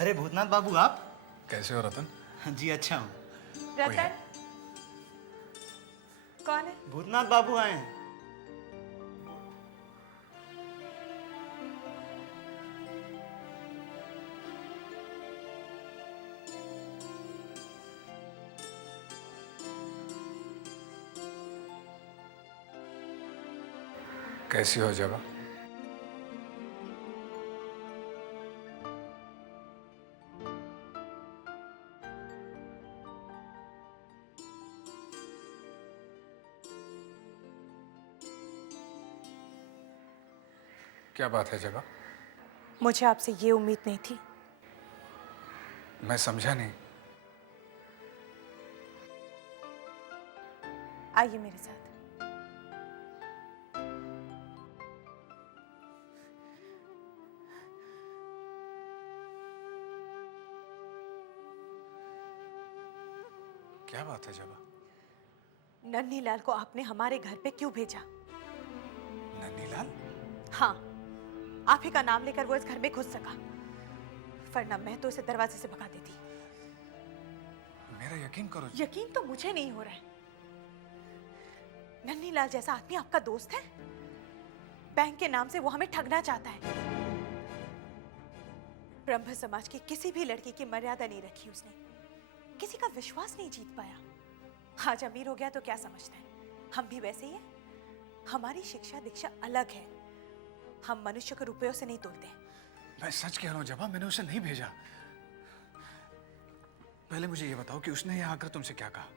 अरे भूतनाथ बाबू आप। कैसे हो रतन? जी अच्छा हूँ। रतन कौन है? भूतनाथ बाबू आए हैं। कैसी हो जबा? क्या बात है जबा? मुझे आपसे ये उम्मीद नहीं थी। मैं समझा नहीं। आइए मेरे साथ। क्या बात है जबा? नन्हीलाल को आपने हमारे घर पे क्यों भेजा? नन्हीलाल? हाँ, आप ही का नाम लेकर वो इस घर में घुस सका, वरना मैं तो इसे दरवाजे से भगा देती। मेरा यकीन करो। यकीन तो मुझे नहीं हो रहा है। नन्हीलाल जैसा आदमी आपका दोस्त है? बैंक के नाम से वो हमें ठगना चाहता है। ब्रह्म समाज की किसी भी लड़की की मर्यादा नहीं रखी उसने, किसी का विश्वास नहीं जीत पाया। आज अमीर हो गया तो क्या समझता है हम भी वैसे ही है। हमारी शिक्षा दीक्षा अलग है, हम मनुष्य को रुपयों से नहीं तोलते। मैं सच कह रहा हूँ जबा, मैंने उसे नहीं भेजा। पहले मुझे ये बताओ कि उसने यहाँ आकर तुमसे क्या कहा?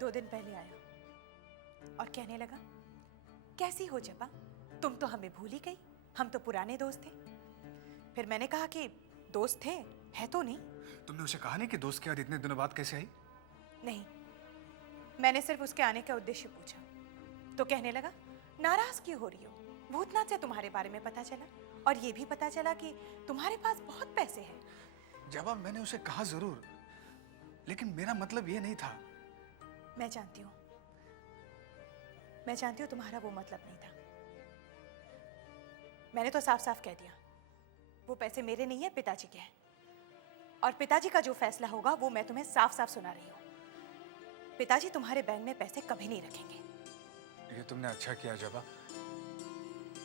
2 दिन पहले आया और कहने लगा, कैसी हो जबा, तुम तो हमें भूल ही गई, हम तो पुराने दोस्त थे। फिर मैंने कहा कि दोस्त थे, है तो नहीं। तुमने उसे कहा नहीं कि दोस्त के बाद इतने दिनों बाद कैसे आई? नहीं, मैंने सिर्फ उसके आने का उद्देश्य पूछा तो कहने लगा, नाराज क्यों हो रही हो, भूतनाथ से तुम्हारे बारे में पता चला और ये भी पता चला कि तुम्हारे पास बहुत पैसे हैं। जवाब मैंने उसे कहा जरूर, लेकिन मेरा मतलब ये नहीं था। मैं जानती हूँ, मैं जानती हूँ तुम्हारा वो मतलब नहीं था। मैंने तो साफ साफ कह दिया, वो पैसे मेरे नहीं है, पिताजी के हैं। और पिताजी का जो फैसला होगा वो मैं तुम्हें साफ साफ सुना रही हूँ। पिताजी तुम्हारे बैंक में पैसे कभी नहीं रखेंगे। ये तुमने अच्छा किया जबा,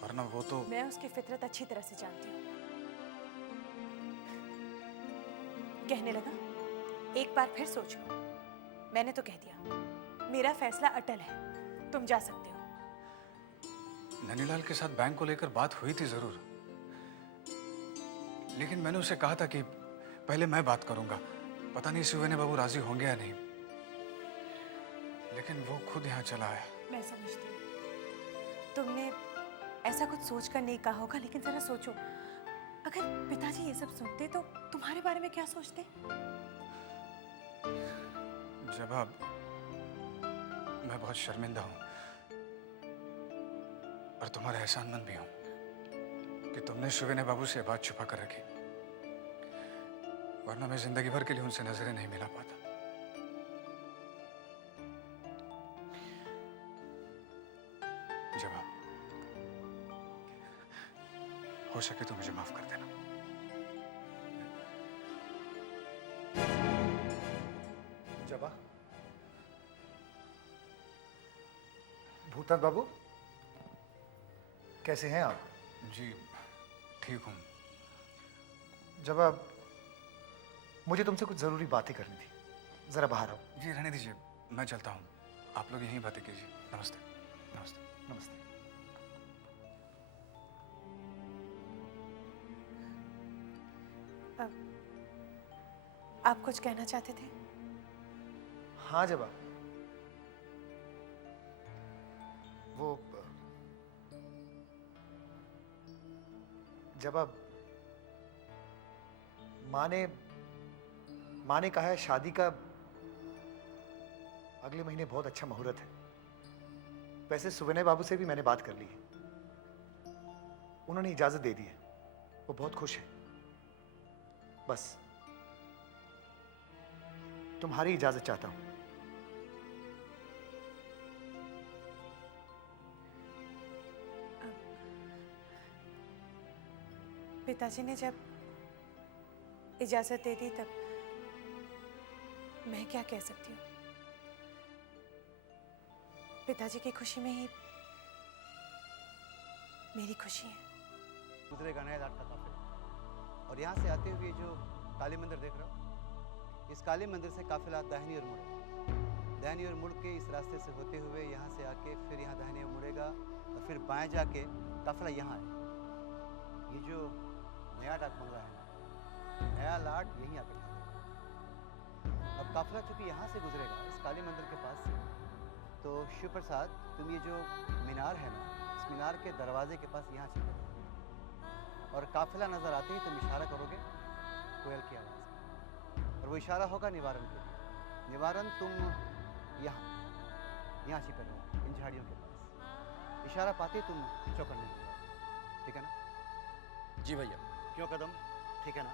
वरना वो तो। मैं उसकी फितरत अच्छी तरह से जानती हूँ। कहने लगा, एक बार फिर सोच लो। मैंने तो कह दिया, मेरा फैसला अटल है, तुम जा सकते हो। नन्हीलाल के साथ बैंक को लेकर बात हुई थी जरूर, लेकिन मैंने उसे कहा था कि पहले मैं बात करूंगा, पता नहीं सुवेने बाबू राजी होंगे या नहीं। लेकिन वो खुद यहाँ चला आया। मैं समझती हूँ तुमने ऐसा कुछ सोचकर नहीं कहा होगा, लेकिन जरा सोचो, अगर पिताजी ये सब सुनते तो तुम्हारे बारे में क्या सोचते? जवाब, मैं बहुत शर्मिंदा हूं और तुम्हारा एहसानमंद भी हूं कि तुमने सुवेने बाबू से बात छुपा कर रखी, वरना मैं जिंदगी भर के लिए उनसे नजरें नहीं मिला पाता। जवाब, हो सके तो मुझे माफ कर देना। जबा, भूतनाथ बाबू कैसे हैं आप? जी ठीक हूं। जबा, मुझे तुमसे कुछ जरूरी बातें करनी थी, जरा बाहर आओ। जी रहने दीजिए, मैं चलता हूं, आप लोग यहीं बातें कीजिए। नमस्ते। नमस्ते। नमस्ते। आप कुछ कहना चाहते थे? हाँ जबा, वो जबा, माँ ने कहा है शादी का अगले महीने बहुत अच्छा मुहूर्त है। वैसे सुविनय बाबू से भी मैंने बात कर ली है, उन्होंने इजाजत दे दी है, वो बहुत खुश है। बस तुम्हारी इजाजत चाहता हूं। पिताजी ने जब इजाजत दे दी तब मैं क्या कह सकती हूँ। पिताजी की खुशी में ही मेरी खुशी है। गुजरेगा नया लाट का काफिला और यहाँ से आते हुए जो काली मंदिर देख रहे हो, इस काली मंदिर से काफिला दाहिनी ओर मुड़ेगा। दाहिनी ओर मुड़ के इस रास्ते से होते हुए यहाँ से आके फिर यहाँ दाहिनी ओर मुड़ेगा और फिर बाएं जाके काफिला यहाँ आएगा। ये जो नया डाक बंगला है ना, नया लाट यहीं आकर ठहरेगा। अब काफिला चूंकि यहाँ से गुजरेगा इस काली मंदिर के पास से, तो शिव प्रसाद तुम ये जो मीनार है ना, इस मीनार के दरवाजे के पास यहाँ चले जाओ और काफिला नजर आते ही तुम इशारा करोगे कोयल की आवाज़ में, और वो इशारा होगा निवारण के लिए। निवारण तुम यहाँ छिपे रहो इन झाड़ियों के पास। इशारा पाते ही तुम चौकन्ने हो जाओ, ठीक है ना? जी भैया। क्यों कदम, ठीक है ना?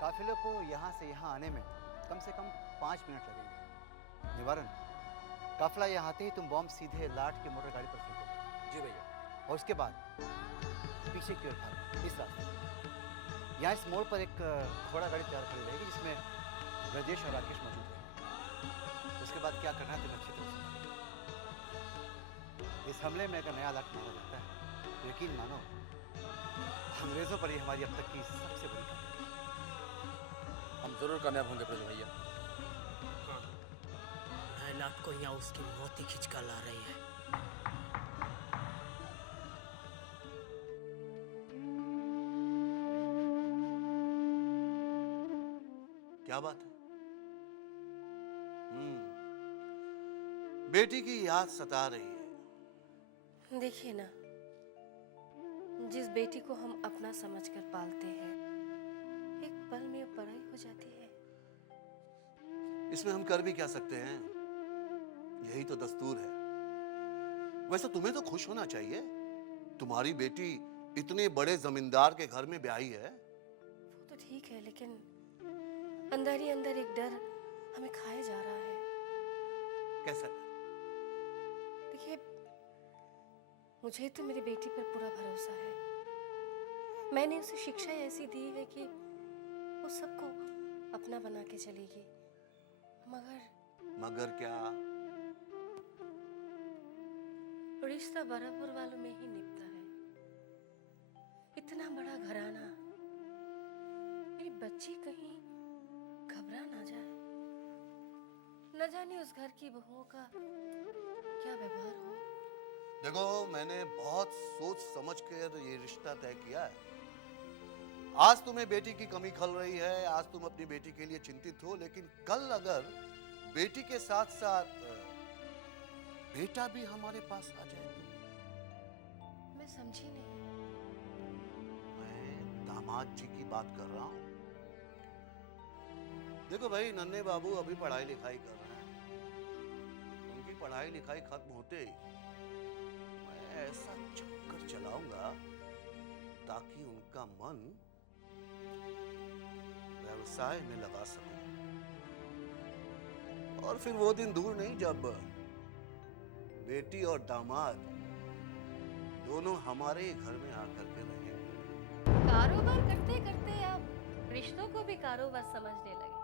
काफिले को यहाँ से यहाँ आने में कम से कम 5 मिनट लगेंगे। निवारण, काफिला यहाँ आते ही तुम बॉम्ब सीधे लाट की मोटर गाड़ी पर फेंकोगे। जी भैया। और उसके बाद पीछे की ओर भागो इस रास्ते। यहाँ इस मोड़ पर एक घोड़ा गाड़ी तैयार खड़ी रहेगी जिसमें ब्रजेश और राकेश मौजूद रहेंगे। उसके बाद क्या करना है तुम्हें अच्छी तरह से। इस हमले में अगर नया लाट मारा जाता है तो यकीन मानो अंग्रेजों पर ही हमारी अब तक की सबसे बड़ी कामयाबी। हम जरूर कामयाब होंगे ब्रज भैया। नए लाट को यहाँ उसकी मौत ही खिंच कर ला रही है। क्या बात है? बेटी की याद सता रही है। देखिए ना, जिस बेटी को हम अपना समझकर पालते हैं, एक पल में पराई हो जाती है। इसमें हम कर भी क्या सकते हैं? यही तो दस्तूर है। वैसे तुम्हें तो खुश होना चाहिए, तुम्हारी बेटी इतने बड़े जमींदार के घर में ब्याही है। वो तो ठीक है, लेकिन अंदर ही अंदर एक डर हमें खाया जा रहा है। कैसा डर? देखिए, मुझे तो मेरी बेटी पर पूरा भरोसा है। मैंने उसे शिक्षा ऐसी दी है कि वो सबको अपना बना के चलेगी। मगर क्या? रिश्ता बराबर वालों में ही निपटा है। इतना बड़ा घराना, मेरी बच्ची कहीं घबरा ना जाए। न जाने उस घर की बहुओं का क्या व्यवहार हो। देखो, मैंने बहुत सोच समझ कर ये रिश्ता तय किया है। आज तुम्हें बेटी की कमी खल रही है, आज तुम अपनी बेटी के लिए चिंतित हो, लेकिन कल अगर बेटी के साथ साथ बेटा भी हमारे पास आ जाए तो? मैं समझी नहीं। मैं दामाद जी की बात कर रहा हूं। देखो भाई, नन्हे बाबू अभी पढ़ाई लिखाई कर रहे हैं। उनकी पढ़ाई लिखाई खत्म होते ही मैं ऐसा चक्कर चलाऊंगा ताकि उनका मन व्यवसाय में लगा सकूं। और फिर वो दिन दूर नहीं जब बेटी और दामाद दोनों हमारे ही घर में आकर के रहेंगे। कारोबार करते करते आप रिश्तों को भी कारोबार समझने लगे।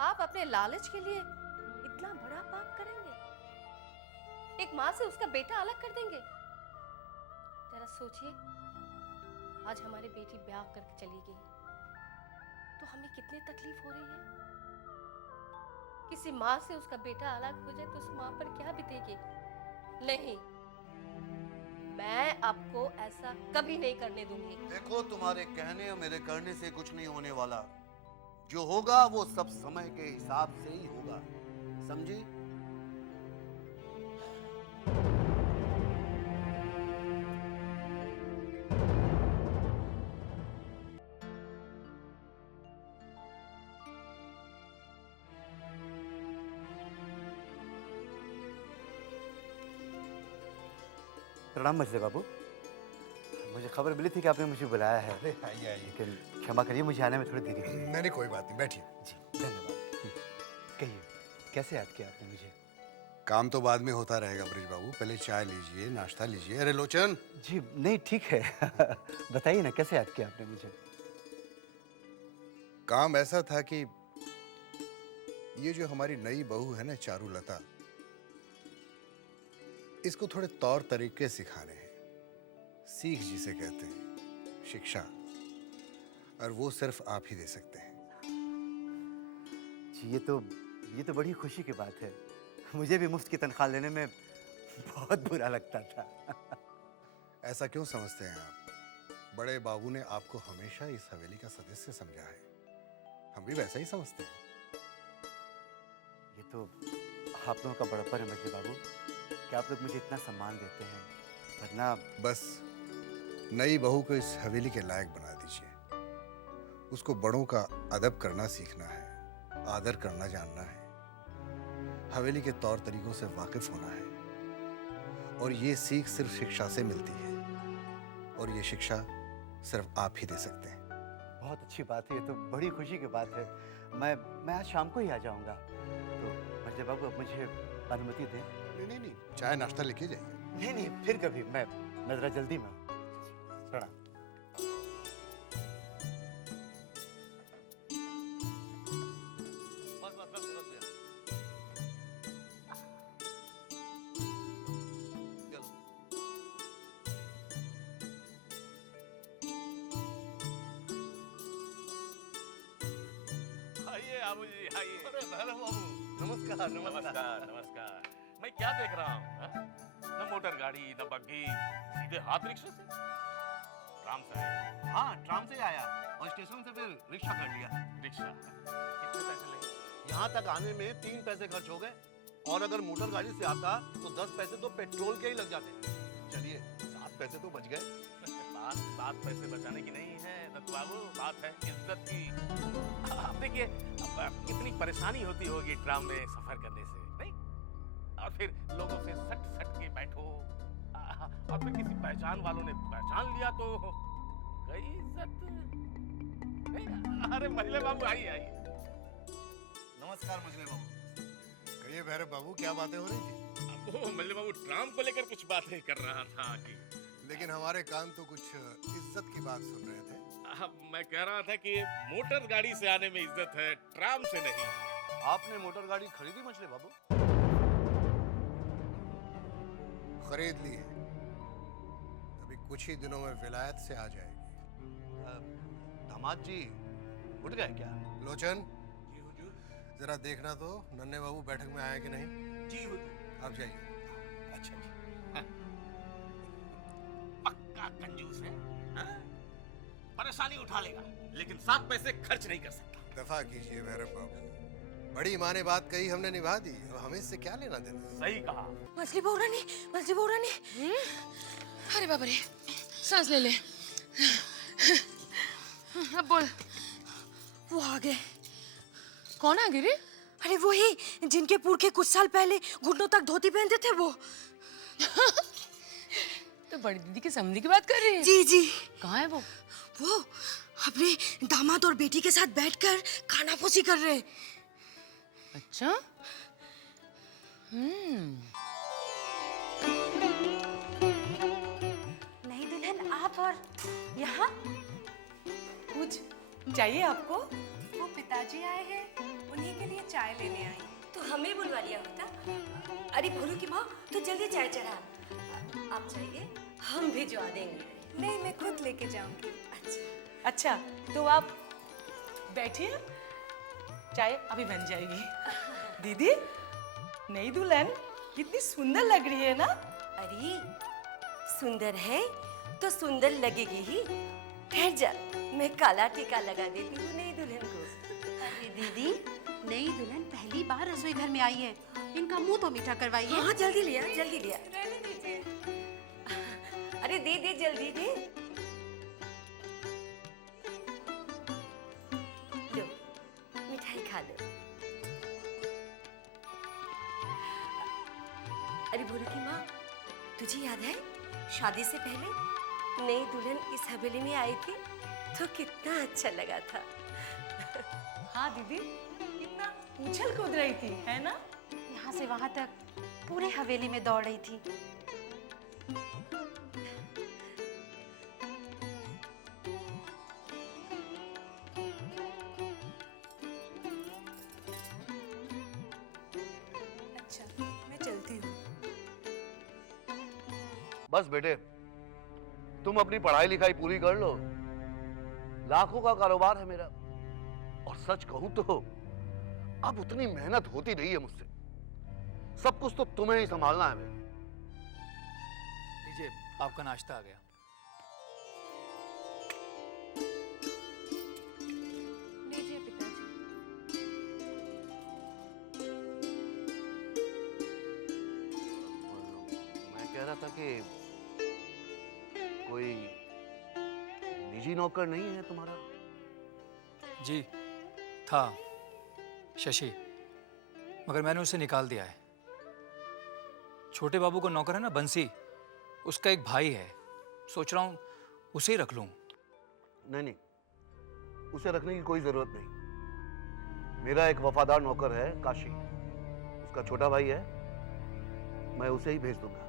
आप अपने लालच के लिए इतना बड़ा पाप करेंगे? एक माँ से उसका बेटा अलग कर देंगे? जरा सोचिए, आज हमारी बेटी ब्याह करके चली गई तो हमें कितनी तकलीफ हो रही है। किसी माँ से उसका बेटा अलग हो जाए तो उस माँ पर क्या बीतेगी? नहीं, मैं आपको ऐसा कभी नहीं करने दूंगी। देखो, तुम्हारे कहने और मेरे करने से कुछ नहीं होने वाला। जो होगा वो सब समय के हिसाब से ही होगा, समझी? प्रणाम मजदे बाबू। मुझे खबर मिली थी कि आपने मुझे बुलाया है। अरे आइए आइए। लेकिन क्षमा करिए, मुझे आने में थोड़ी देरी हुई। नहीं नहीं, कोई बात नहीं, बैठिए। जी धन्यवाद। कहिए, कैसे याद किया आपने मुझे? काम तो बाद में होता रहेगा ब्रिज बाबू, पहले चाय लीजिए, नाश्ता लीजिए। अरे लोचन। जी नहीं, ठीक है। बताइए ना, कैसे याद किया आपने मुझे? काम ऐसा था कि ये जो हमारी नई बहू है ना चारुलता, इसको थोड़े तौर तरीके सिखाने हैं। सीख जिसे कहते हैं, शिक्षा, और वो सिर्फ आप ही दे सकते हैं। जी ये तो बड़ी खुशी की बात है। मुझे भी मुफ्त की तनख्वाह लेने में बहुत बुरा लगता था। ऐसा क्यों समझते हैं आप? बड़े बाबू ने आपको हमेशा इस हवेली का सदस्य समझा है। हम भी वैसा ही समझते हैं। ये तो आप लोगों का बड़प्पन है मजली बाबू कि आप लोग मुझे इतना सम्मान देते हैं, वरना बस नई बहू को इस हवेली के लायक बना दीजिए। उसको बड़ों का अदब करना सीखना है, आदर करना जानना है, हवेली के तौर तरीकों से वाकिफ होना है। और ये सीख सिर्फ शिक्षा से मिलती है, और ये शिक्षा सिर्फ आप ही दे सकते हैं। बहुत अच्छी बात है। ये तो बड़ी खुशी की बात है। मैं आज शाम को ही आ जाऊंगा। तो मजली बाबू अब मुझे अनुमति दें। नहीं, चाय नाश्ता लेके जाइए। नहीं, फिर कभी। मैं जरा जल्दी में। प्रणाम। आइए आबू जी, आइए। अरे भैरव बाबू, नमस्कार। नमस्कार नमस्कार। मैं क्या देख रहा हूँ? न मोटर गाड़ी, न बग्घी, सीधे हाथ रिक्शे से। ट्राम से आया। हाँ, ट्राम से आया और स्टेशन से फिर रिक्शा कर लिया। रिक्शा कितने पैसे लगे? यहाँ तक आने में 3 पैसे खर्च हो गए, और अगर मोटर गाड़ी से आता तो 10 पैसे तो पेट्रोल के ही लग जाते। चलिए 7 पैसे तो बच गए। बात पैसे बचाने की नहीं है दत्त बाबू, बात है इज्जत की। आप देखिए अब कितनी परेशानी होती होगी ट्राम में सफर करने से, नहीं? और फिर लोगों से सट के बैठो, और फिर किसी पहचान वालों ने पहचान लिया तो गई इज्जत। नहीं? अरे मजले बाबू आइए। नमस्कार मजले बाबू। कहिए भैरव बाबू, क्या बातें हो रही थी? वो मजले बाबू ट्राम को लेकर कुछ बातें कर रहा था कि लेकिन हमारे कान तो कुछ इज्जत की बात सुन रहे थे। मैं कह रहा था कि मोटर गाड़ी से आने में इज्जत है, ट्राम से नहीं। आपने मोटर गाड़ी खरीदी मजले बाबू? खरीद ली है, अभी कुछ ही दिनों में विलायत से आ जाएगी। दामाद जी उठ गए क्या? लोचन, जी हुजूर। जरा देखना तो नन्हे बाबू बैठक में आए कि नहीं। जी हुजूर। आप जाइए। अच्छा जी। पक्का कंजूस है, हाँ? परेशानी उठा लेगा लेकिन 7 पैसे खर्च नहीं कर सकता। दफा कीजिए भैरव बाबू, बड़ी माँ ने बात कही, हमने निभा दी, अब हमें इससे क्या लेना देना। सही कहा। मछली बहू रानी। अरे बाबा रे, सांस ले ले। अब बोल। वो आ गए। कौन आ गए रे? अरे वही जिनके पुरखे कुछ साल पहले घुटनों तक धोती पहनते थे वो। तो बड़ी दीदी की समधी की बात कर रही है? जी। कहाँ है वो? वो अपने दामाद और बेटी के साथ बैठकर खानापोशी कर रहे। अच्छा। नहीं दुल्हन, आप और यहाँ कुछ चाहिए आपको? वो पिताजी आए हैं, उन्हीं के लिए चाय लेने आई। तो हमें बुलवा लिया होता। अरे भोलू की माँ, तो जल्दी चाय चढ़ा। आप चाहिए? हम भिजवा देंगे। नहीं, मैं खुद लेके जाऊंगी। अच्छा, तो आप बैठिए, चाय अभी बन जाएगी। दीदी, नई दुल्हन कितनी सुंदर लग रही है ना? अरे सुंदर है तो सुंदर लगेगी ही। ठहर जा, मैं काला टीका लगा देती हूँ नई दुल्हन को। अरे दीदी, नई दुल्हन पहली बार रसोई घर में आई है, इनका मुंह तो मीठा करवाइए। हाँ, जल्दी लिया। रहने दीजिए। अरे दे जल्दी दे। लो, मिठाई खा लो। अरे भोलू की माँ, तुझे याद है शादी से पहले नई दुल्हन इस हवेली में आई थी तो कितना अच्छा लगा था। हाँ दीदी, कितना उछल कूद रही थी, है ना? यहाँ से वहां तक पूरे हवेली में दौड़ रही थी। बस बेटे, तुम अपनी पढ़ाई लिखाई पूरी कर लो। लाखों का कारोबार है मेरा, और सच कहूं तो अब उतनी मेहनत होती नहीं है मुझसे। सब कुछ तो तुम्हें ही संभालना है मेरे। लीजिए, आपका नाश्ता आ गया। लीजिए पिताजी। मैं कह रहा था कि कोई निजी नौकर नहीं है तुम्हारा? जी था, शशि, मगर मैंने उसे निकाल दिया है। छोटे बाबू को नौकर है ना बंसी, उसका एक भाई है, सोच रहा हूं उसे ही रख लूं। नहीं नहीं, उसे रखने की कोई जरूरत नहीं। मेरा एक वफादार नौकर है काशी, उसका छोटा भाई है, मैं उसे ही भेज दूंगा।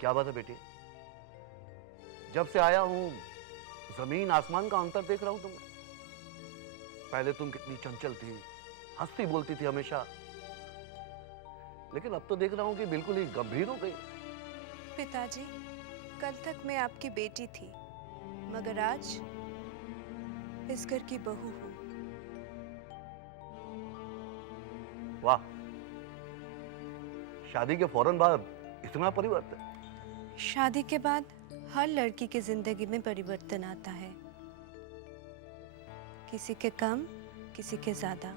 क्या बात है बेटी? जब से आया हूं जमीन आसमान का अंतर देख रहा हूं तुम। पहले तुम कितनी चंचल थी, हंसती बोलती थी हमेशा, लेकिन अब तो देख रहा हूं कि बिल्कुल ही गंभीर हो गई। पिताजी, कल तक मैं आपकी बेटी थी, मगर आज इस घर की बहू हूँ। वाह, शादी के फौरन बाद इतना परिवर्तन? शादी के बाद हर लड़की की जिंदगी में परिवर्तन आता है, किसी के कम, किसी के ज्यादा।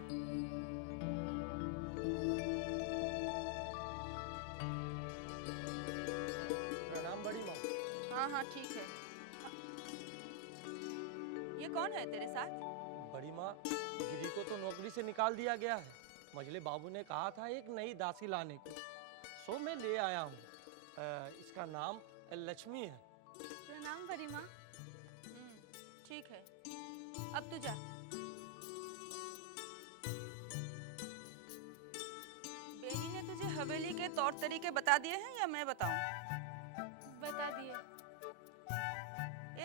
प्रणाम बड़ी माँ। हाँ हाँ ठीक है। ये कौन है तेरे साथ? बड़ी माँ, गिरी को तो नौकरी से निकाल दिया गया है। मझले बाबू ने कहा था एक नई दासी लाने को, सो मैं ले आया हूँ। इसका नाम लक्ष्मी है। प्रणाम बड़ी माँ। ठीक है, अब तू जा। बेनी ने तुझे हवेली के तौर तरीके बता दिए हैं या मैं बताऊं? बता दिए।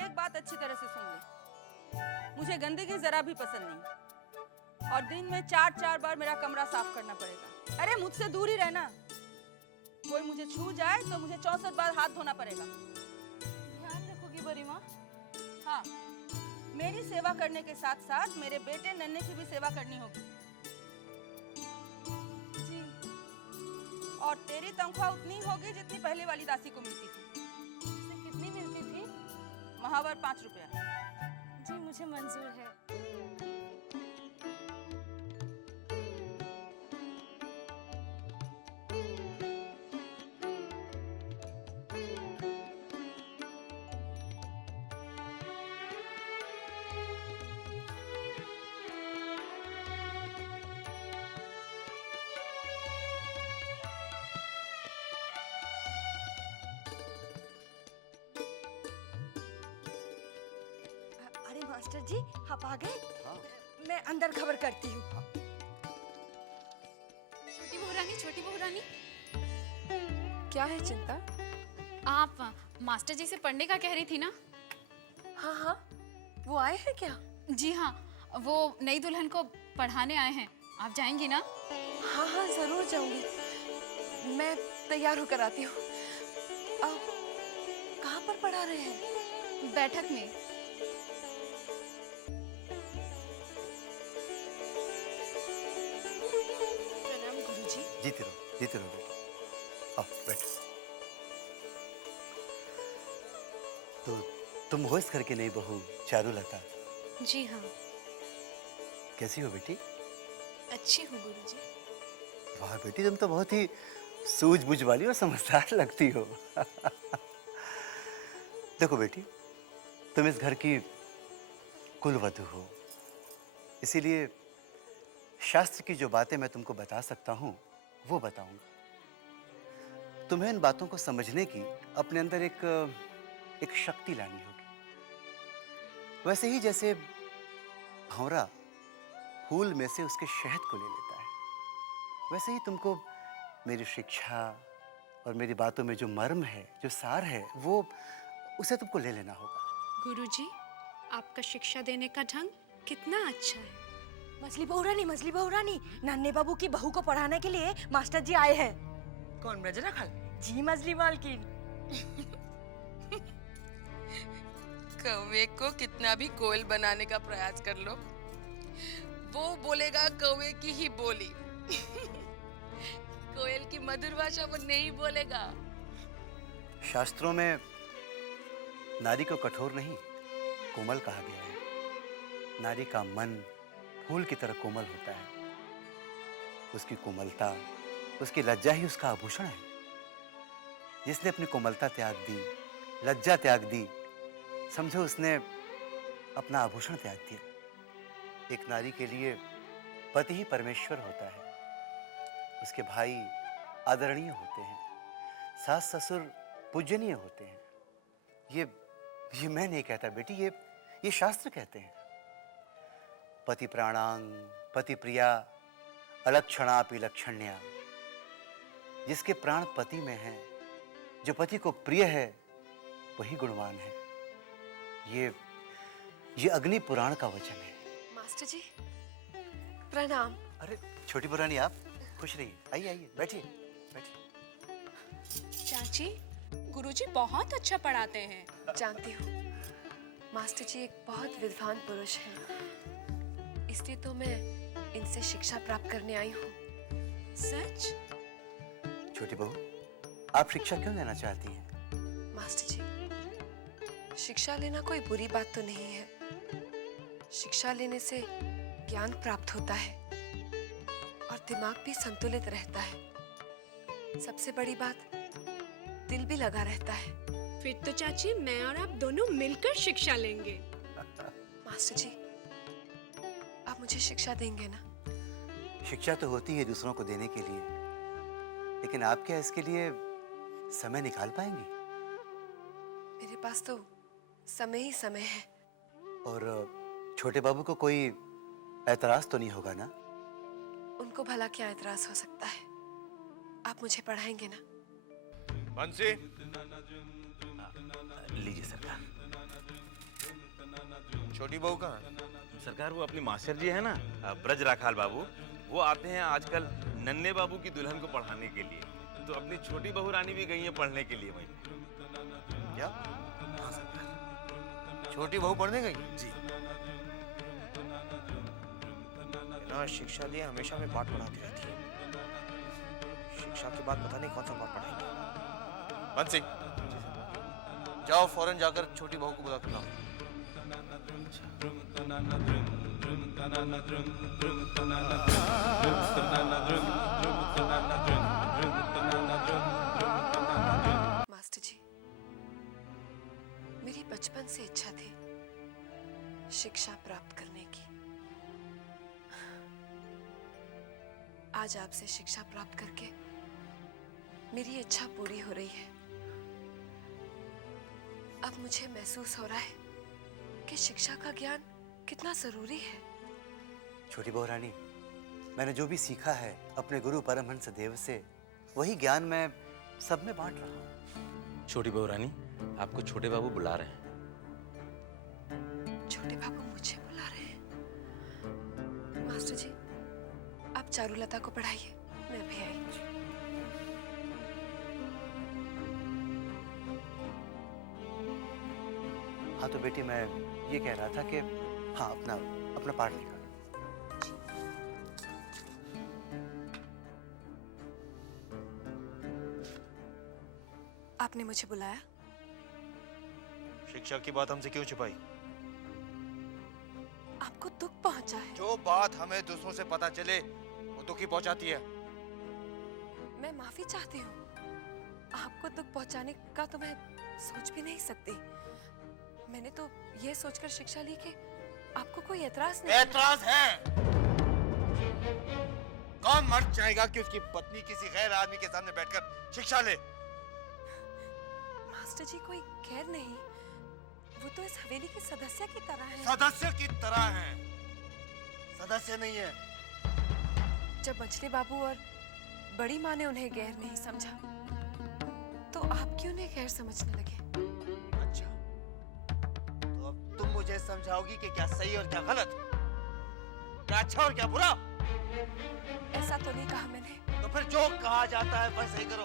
एक बात अच्छी तरह से सुन ले, मुझे गंदगी जरा भी पसंद नहीं, और दिन में 4-4 बार मेरा कमरा साफ करना पड़ेगा। अरे मुझसे दूर ही रहना। कोई मुझे छू जाए तो मुझे 64 बार हाथ धोना पड़ेगा। ध्यान रखोगी बड़ी माँ? हाँ, मेरी सेवा करने के साथ साथ मेरे बेटे नन्हे की भी सेवा करनी होगी। जी। और तेरी तनख्वाह उतनी होगी जितनी पहले वाली दासी को मिलती थी। उसे कितनी मिलती थी? महावर 5 रुपया। जी मुझे मंजूर है। अरे मास्टर जी, आप आ गए? हाँ। मैं अंदर खबर करती हूँ। छोटी बहू रानी, क्या है चिंता? आप मास्टर जी से पढ़ने का कह रही थी ना? हाँ हाँ, वो आए हैं क्या? जी हाँ, वो नई दुल्हन को पढ़ाने आए हैं। आप जाएंगी ना? हाँ हाँ जरूर जाऊंगी, मैं तैयार होकर आती हूँ। कहाँ पर पढ़ा रहे हैं? बैठक में। प्रणाम गुरुजी। जीते रहो बेटी। आओ बैठो। तो तुम हो इस घर की नई बहू चारुलता? जी हाँ। कैसी हो बेटी? अच्छी हूँ गुरुजी। वाह बेटी, तुम तो बहुत ही सूझबूझ वाली और समझदार लगती हो। देखो बेटी, तुम इस घर की कुलवधू हो, इसीलिए शास्त्र की जो बातें मैं तुमको बता सकता हूँ वो बताऊंगा। तुम्हें इन बातों को समझने की अपने अंदर एक शक्ति लानी होगी। वैसे ही जैसे भंवरा फूल में से उसके शहद को ले लेता है, वैसे ही तुमको मेरी शिक्षा और मेरी बातों में जो मर्म है, जो सार है, वो उसे तुमको ले लेना होगा। गुरुजी, आपका शिक्षा देने का ढंग कितना अच्छा है। मछली बहू रानी, नन्हे बाबू की बहू को पढ़ाने के लिए मास्टर जी आए हैं। कौन ब्रजना खाल? जी मछली मालकिन। कौवे को कितना भी कोयल बनाने का प्रयास कर लो, वो बोलेगा कौवे की ही बोली। कोयल की मधुर भाषा वो नहीं बोलेगा। शास्त्रों में नारी को कठोर नहीं, कोमल कहा गया है। नारी का मन फूल की तरह कोमल होता है। उसकी कोमलता, उसकी लज्जा ही उसका आभूषण है। जिसने अपनी कोमलता त्याग दी, लज्जा त्याग दी, समझो उसने अपना आभूषण त्याग दिया। एक नारी के लिए पति ही परमेश्वर होता है। उसके भाई आदरणीय होते हैं, सास ससुर पूजनीय होते हैं। ये मैं नहीं कहता बेटी, ये शास्त्र कहते हैं। पति प्राणांग, पति प्रिया, अलक्षणापि लक्षण्या। जिसके प्राण पति में हैं, जो पति को प्रिय है, वही गुणवान है। ये अग्नि पुराण का वचन है। मास्टर जी प्रणाम। अरे छोटी पुरानी, आप खुश रहिए। आइए आइए, बैठिए बैठिए। चाची, गुरुजी बहुत अच्छा पढ़ाते हैं। जानती हूँ, मास्टर जी एक बहुत विद्वान पुरुष हैं, इसलिए तो मैं इनसे शिक्षा प्राप्त करने आई हूँ। सच? छोटी बहू, आप शिक्षा क्यों लेना चाहती हैं? मास्टर जी, शिक्षा लेना कोई बुरी बात तो नहीं है। शिक्षा लेने से ज्ञान प्राप्त होता है और दिमाग भी संतुलित रहता है। सबसे बड़ी बात, दिल भी लगा रहता है। फिर तो चाची मैं और आप दोनों मिलकर शिक्षा लेंगे। मास्टर जी, आप मुझे शिक्षा देंगे ना? शिक्षा तो होती है दूसरों को देने के लिए, लेकिन आप क्या इसके लिए समय निकाल पाएंगी? मेरे पास तो समय ही समय है। और छोटे बाबू को कोई ऐतराज तो नहीं होगा ना? उनको भला क्या ऐतराज हो सकता है? आप मुझे पढ़ाएंगे ना? बंसी, लीजिए सरकार। छोटी बहू कहाँ है? सरकार वो अपनी मास्टर जी है ना, ब्रज राखाल बाबू, वो आते हैं आजकल नन्हे बाबू की दुल्हन को पढ़ाने के लिए। तो अपनी छोटी बहू रानी भी गई है पढ़ने के लिए वहीं। क्या? हाँ सरकार। छोटी बहू पढ़ने गई? जी। ना शिक्षा लिए हमेशा में पाठ पढ़ाती रहती है। शिक्षा के बाद पता नहीं कौन सा पाठ पढ़ाएगी। बंसी, जाओ फौरन जाकर छोटी बहू को बुला कर लाओ। मास्टर जी, मेरी बचपन से इच्छा थी शिक्षा प्राप्त करने की। आज आपसे शिक्षा प्राप्त करके मेरी इच्छा पूरी हो रही है। अब मुझे महसूस हो रहा है कि शिक्षा का ज्ञान कितना जरूरी है। छोटी बहू रानी, मैंने जो भी सीखा है अपने गुरु परमहंस देव से, वही ज्ञान मैं सब में बांट रहा हूँ। छोटी बहू रानी, आपको छोटे बाबू बुला रहे हैं। छोटे बाबू मुझे बुला रहे हैं? मास्टर जी, आप चारुलता को पढ़ाइए, मैं भी आई। हाँ तो बेटी, मैं ये कह रहा था कि हाँ, अपना पाठ निकालो। आपने मुझे बुलाया? शिक्षा की बात हमसे क्यों छुपाई? आपको दुख पहुंचा है? जो बात हमें दूसरों से पता चले वो दुख ही पहुंचाती है। मैं माफी चाहती हूँ। आपको दुख पहुंचाने का तो मैं सोच भी नहीं सकती। मैंने तो ये सोचकर शिक्षा ली कि आपको कोई ऐतराज नहीं। ऐतराज है। कौन मर्द चाहेगा कि उसकी पत्नी किसी गैर आदमी के सामने बैठकर शिक्षा ले? मास्टर जी, कोई गैर नहीं, वो तो इस हवेली के सदस्य की तरह है। सदस्य की तरह है, सदस्य नहीं है। जब मछली बाबू और बड़ी माँ ने उन्हें गैर नहीं समझा, तो आप क्यों उन्हें गैर समझने लगे? अच्छा, तो अब तुम मुझे समझाओगी कि क्या सही और क्या गलत? क्या अच्छा और क्या बुरा? ऐसा तो नहीं कहा मैंने। तो फिर जो कहा जाता है वैसे ही करो।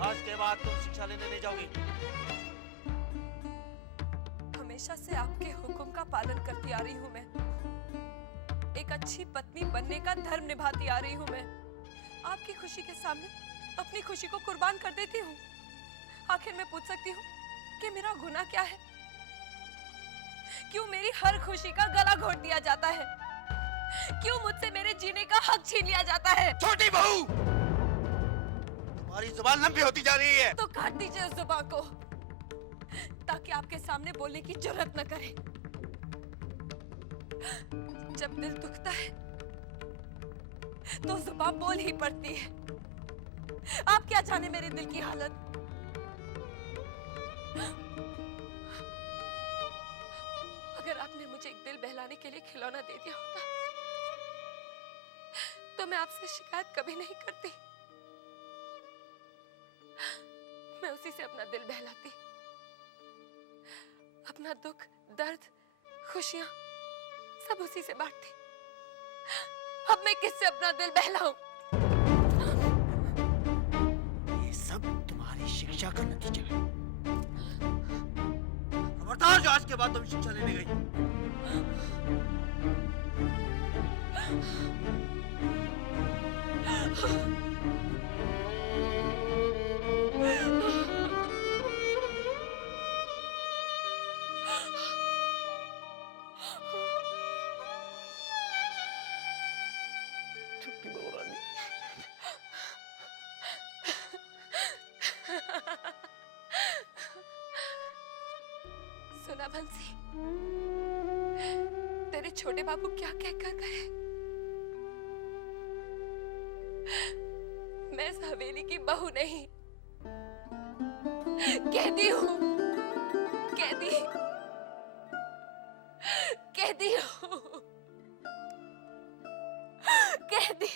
आज के बाद तुम शिक्षा लेने नहीं जाओगी। हमेशा से आपके हुक्म का पालन करती आ रही हूँ मैं। एक अच्छी पत्नी बनने का धर्म निभाती आ रही हूँ मैं। आपकी खुशी के सामने अपनी खुशी को कुर्बान कर देती हूँ। आखिर मैं पूछ सकती हूँ कि मेरा गुनाह क्या है? क्यों मेरी हर खुशी का गला घोट दिया जाता है? क्यों मुझसे मेरे जीने का हक छीन लिया जाता है? छोटी बहू, तुम्हारी जुबान लंबी होती जा रही है। तो काट दीजिए उस जुबान को, ताकि आपके सामने बोलने की जरूरत न करे। जब दिल दुखता है तो जुबान बोल ही पड़ती है। आप क्या जाने मेरे दिल की हालत। अगर आपने मुझे एक दिल बहलाने के लिए खिलौना दे दिया होता तो मैं आपसे शिकायत कभी नहीं करती। मैं उसी से अपना दिल बहलाती, अपना दुख, दर्द, खुशियां सब उसी से बांटती। अब मैं किससे अपना दिल बहलाऊं? ये सब तुम्हारी शिक्षा का नतीजा है। खबरदार जो आज के बाद तुम शिक्षा लेने गई। छोटी बहू रानी, सुना बंसी, तेरे छोटे बाबू क्या कहकर गए? मैं इस हवेली की बहू नहीं, कहती हूँ, कहती हूँ, कहती।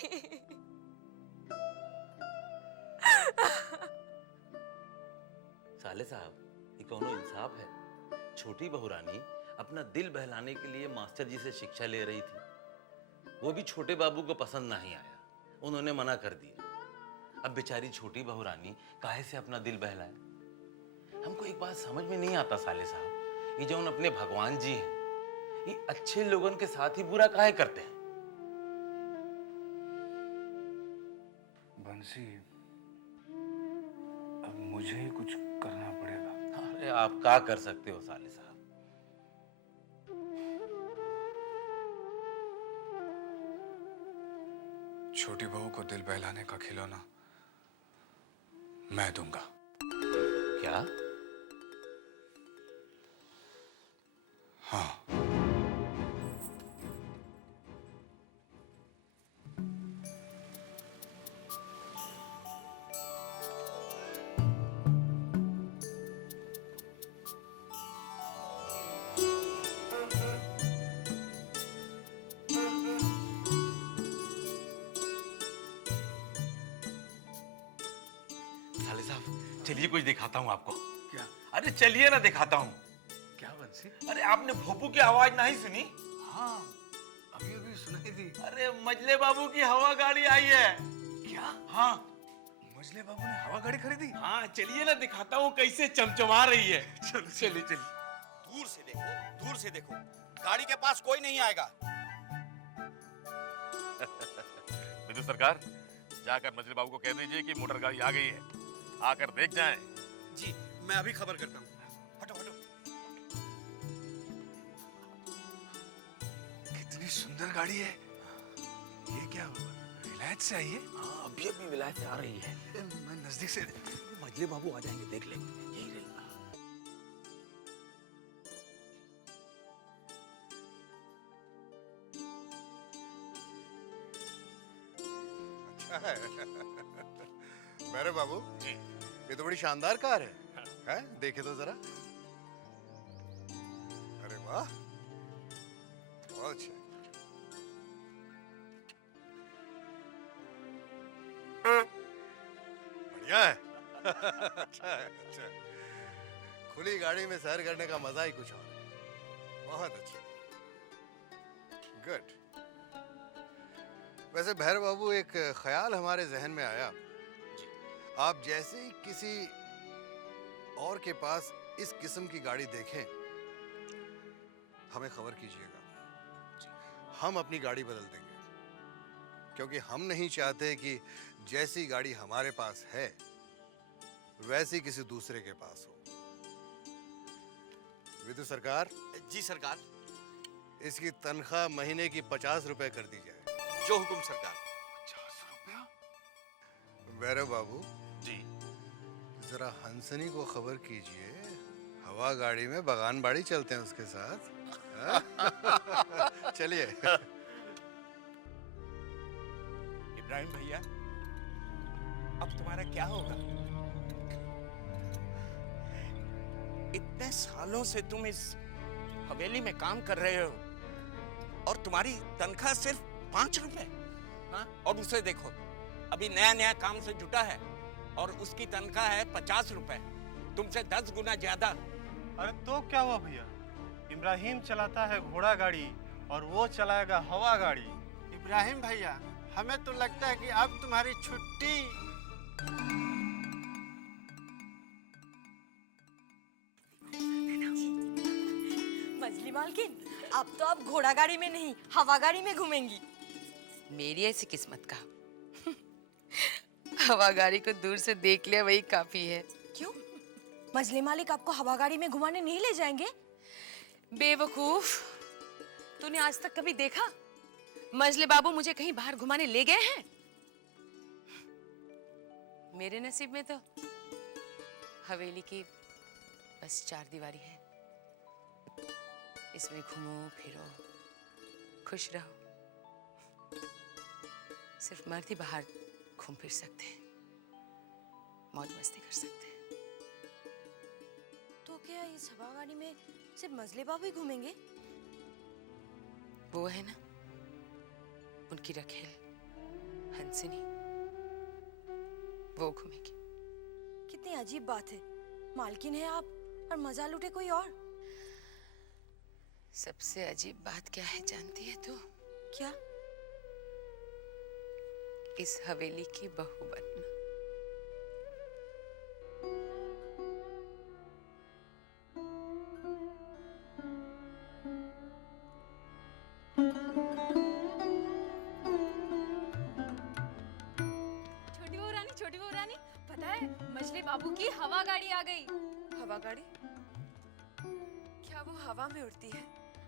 साले साहब, ये कौनो इंसाफ है? छोटी बहू रानी अपना दिल बहलाने के लिए मास्टर जी से शिक्षा ले रही थी। वो भी छोटे बाबू को पसंद नहीं आया, उन्होंने मना कर दिया। अब बेचारी छोटी बहू रानी काहे से अपना दिल बहलाए? हमको एक बात समझ में नहीं आता साले साहब, ये जो अपने भगवान जी हैं, ये अच्छे लोगों के साथ ही बुरा काहे करते हैं? बंसी, अब मुझे ही कुछ करना पड़ेगा। अरे आप क्या कर सकते हो साले साहब? छोटी बहू को दिल बहलाने का खिलौना मैं दूंगा। क्या? हाँ। साले साहब, चलिए कुछ दिखाता हूँ आपको। क्या? अरे चलिए ना, दिखाता हूँ। क्या बंसी? अरे आपने भोपू की आवाज नहीं सुनी? हाँ, अभी अभी सुनाई दी। अरे मजले बाबू की हवा गाड़ी आई है। क्या? हाँ, मजले बाबू ने हवा गाड़ी खरीदी? हाँ, चलिए ना दिखाता हूँ कैसे चमचमा रही है। चलो चलिए चलिए। दूर से देखो, दूर से देखो, गाड़ी के पास कोई नहीं आएगा। विद्युत सरकार, जाकर मजले बाबू को कह दीजिए कि मोटर गाड़ी आ गई है, आकर देख जाएं। जी, मैं अभी खबर करता हूँ। हटो हटो। कितनी सुंदर गाड़ी है। ये क्या विलायत से आई है? हाँ, अभी अभी विलायत से आ रही है। मैं नजदीक से। मजले बाबू आ जाएंगे, देख लेंगे। यही रही। मेरे बाबू जी, ये तो बड़ी शानदार कार है। हैं? देखे तो जरा। अरे वाह, बहुत अच्छा। बढ़िया है। अच्छा है, अच्छा। खुली गाड़ी में सैर करने का मजा ही कुछ और है। बहुत अच्छा। गुड। वैसे भैरव बाबू, एक ख्याल हमारे जहन में आया। आप जैसे ही किसी और के पास इस किस्म की गाड़ी देखें, हमें खबर कीजिएगा। हम अपनी गाड़ी बदल देंगे, क्योंकि हम नहीं चाहते कि जैसी गाड़ी हमारे पास है वैसी किसी दूसरे के पास हो। विदु सरकार। जी सरकार। इसकी तनख्वाह महीने की 50 रुपए कर दी जाए। जो हुक्म सरकार। 50 रुपया? भैरव बाबू जी, जरा हंसनी को खबर कीजिए, हवा गाड़ी में बगान बाड़ी चलते हैं उसके साथ। चलिए। इब्राहिम भैया, अब तुम्हारा क्या होगा? इतने सालों से तुम इस हवेली में काम कर रहे हो और तुम्हारी तनख्वाह सिर्फ 5 रुपए। हाँ? और उसे देखो, अभी नया नया काम से जुटा है और उसकी तनख्वाह है 50 रुपए, तुमसे 10 गुना ज्यादा। अरे तो क्या हुआ भैया, इब्राहिम चलाता है घोड़ा गाड़ी और वो चलाएगा हवा गाड़ी। इब्राहिम भैया, हमें तो लगता है कि अब तुम्हारी छुट्टी। मजली मालकिन, अब तो आप घोड़ा गाड़ी में नहीं हवा गाड़ी में घूमेंगी। मेरी ऐसी किस्मत का। हवा गाड़ी को दूर से देख लिया वही काफी है। क्यों? मजली मालिक आपको हवा गाड़ी में घुमाने नहीं ले जाएंगे? बेवकूफ, तूने आज तक कभी देखा मजले बाबू मुझे कहीं बाहर घुमाने ले गए हैं? मेरे नसीब में तो हवेली की बस 4 दीवारी है। इसमें घूमो फिरो, खुश रहो। सिर्फ मर्द ही बाहर घूम फिर सकते हैं, मौज मस्ती कर सकते हैं। तो क्या इस हवा गाड़ी में सिर्फ मजले बाबू ही घूमेंगे? वो है ना उनकी रखेल हंसिनी, वो घूमेगी। कितनी अजीब बात है, मालकिन है आप और मजा लूटे कोई और। सबसे अजीब बात क्या है जानती है तू? क्या? इस हवेली की बहू बनना। छोटी बहू रानी, पता है मछली बाबू की हवा गाड़ी आ गई। हवा गाड़ी? क्या वो हवा में उड़ती है?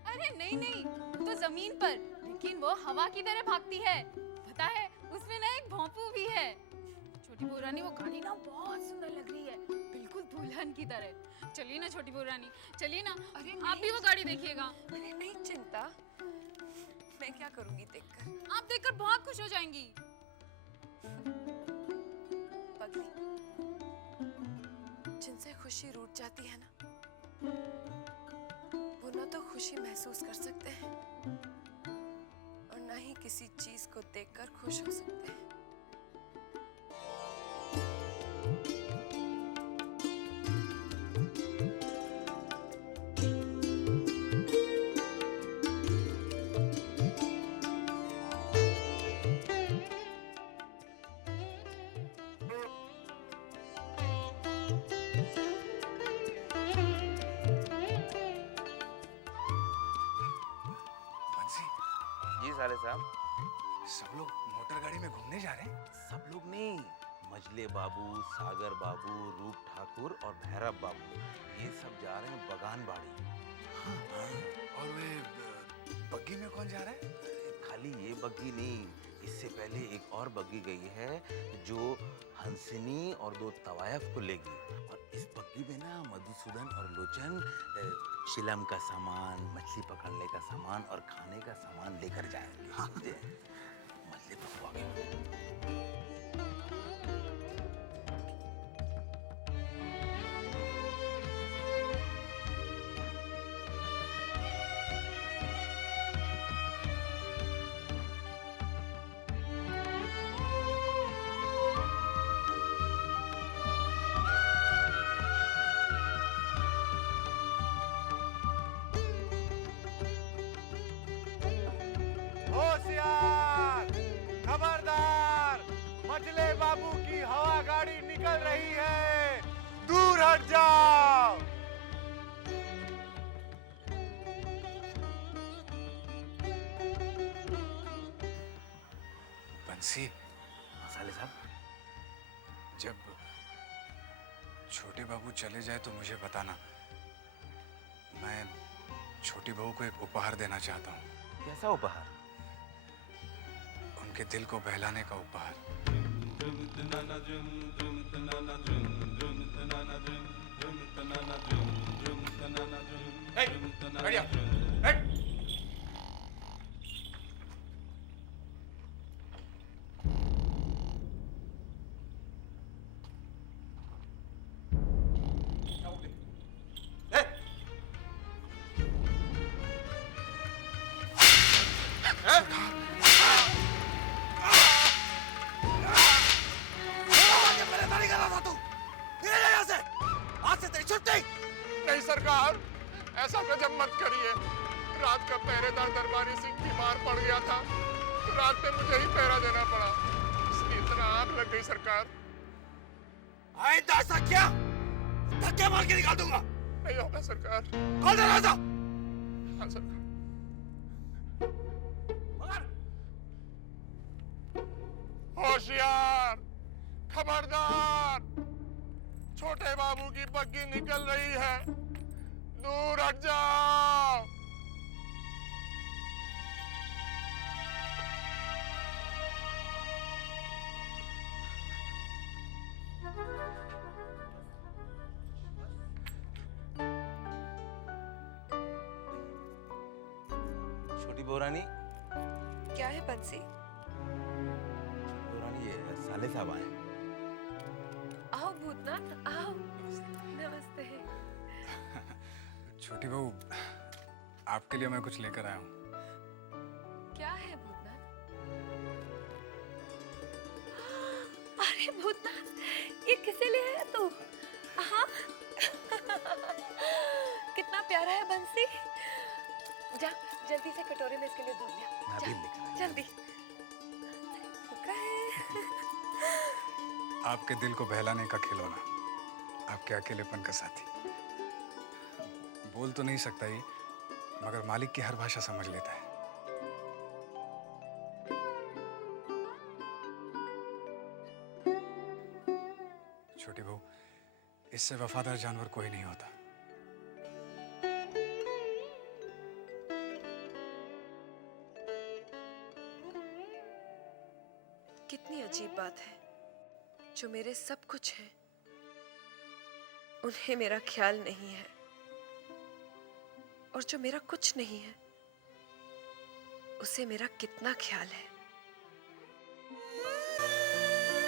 अरे नहीं नहीं, तो जमीन पर, लेकिन वो हवा की तरह भागती है। पता है उसमें ना एक भोंपू भी है। छोटी बहू रानी, वो गाड़ी ना बहुत सुंदर लग रही है, बिल्कुल दुल्हन की तरह। चलिए ना छोटी बहू रानी, चलिए ना। अरे आप भी वो गाड़ी देखिएगा। अरे नहीं चिंता, मैं क्या करूंगी देखकर? आप देखकर बहुत खुश हो जाएंगी। पगली, जिनसे खुशी रूठ जाती है ना, वो ना तो खुशी महसूस कर सकते हैं और ना ही किसी चीज को देखकर खुश हो सकते हैं। जी साले साहब। सब लोग मोटर गाड़ी में घूमने जा रहे हैं? सब लोग नहीं, मजले बाबू, सागर बाबू, रूप ठाकुर और भैरव बाबू, ये सब जा रहे हैं बगान बाड़ी। और वे बग्गी में कौन जा रहा है? खाली ये बग्गी नहीं, इससे पहले एक और बग्गी गई है जो हंसिनी और 2 तवायफ को लेगी। और इस बग्गी में ना मधुसूदन और लोचन शिलम का सामान, मछली पकड़ने का सामान और खाने का सामान लेकर जाएंगे। हाँ। मछली पकवाएंगे। होशियार, खबरदार, मजले बाबू की हवा गाड़ी निकल रही है, दूर हट जाओ। बंसी, साले साहब, जब छोटे बाबू चले जाए तो मुझे बताना। मैं छोटी बहू को एक उपहार देना चाहता हूँ। कैसा उपहार? उनके दिल को बहलाने का उपहार। बढ़िया। नहीं सरकार, ऐसा गजब मत करिए। रात का पहरेदार दरबारी सिंह बीमार पड़ गया था, तो रात में मुझे ही पहरा देना पड़ा, इसलिए इतना आग लग गई सरकार। आइंदा ऐसा क्या? धक्के मार के निकाल दूंगा। नहीं होगा सरकार। खोल दरवाजा। हाँ सरकार। होशियार, खबरदार, छोटे बाबू की बग्गी निकल रही है, दूर हट जाओ। छोटी बहुरानी, क्या है बंसी? बहुरानी ये साले साहब आए। आओ भूतनाथ, आओ। नमस्ते। छोटी बहू, आपके लिए मैं कुछ लेकर आया हूँ। क्या है भूतनाथ? अरे भूतनाथ, ये किसे ले आया तू? हाँ? कितना प्यारा है बंसी। जा जल्दी से कटोरे में इसके लिए दूध लिया। जा, जल्दी। आपके दिल को बहलाने का खिलौना, आपके अकेलेपन का साथी। बोल तो नहीं सकता ये, मगर मालिक की हर भाषा समझ लेता है। छोटी बहू, इससे वफादार जानवर कोई नहीं होता। कितनी अजीब बात है, जो मेरे सब कुछ है उन्हें मेरा ख्याल नहीं है, और जो मेरा कुछ नहीं है उसे मेरा कितना ख्याल है।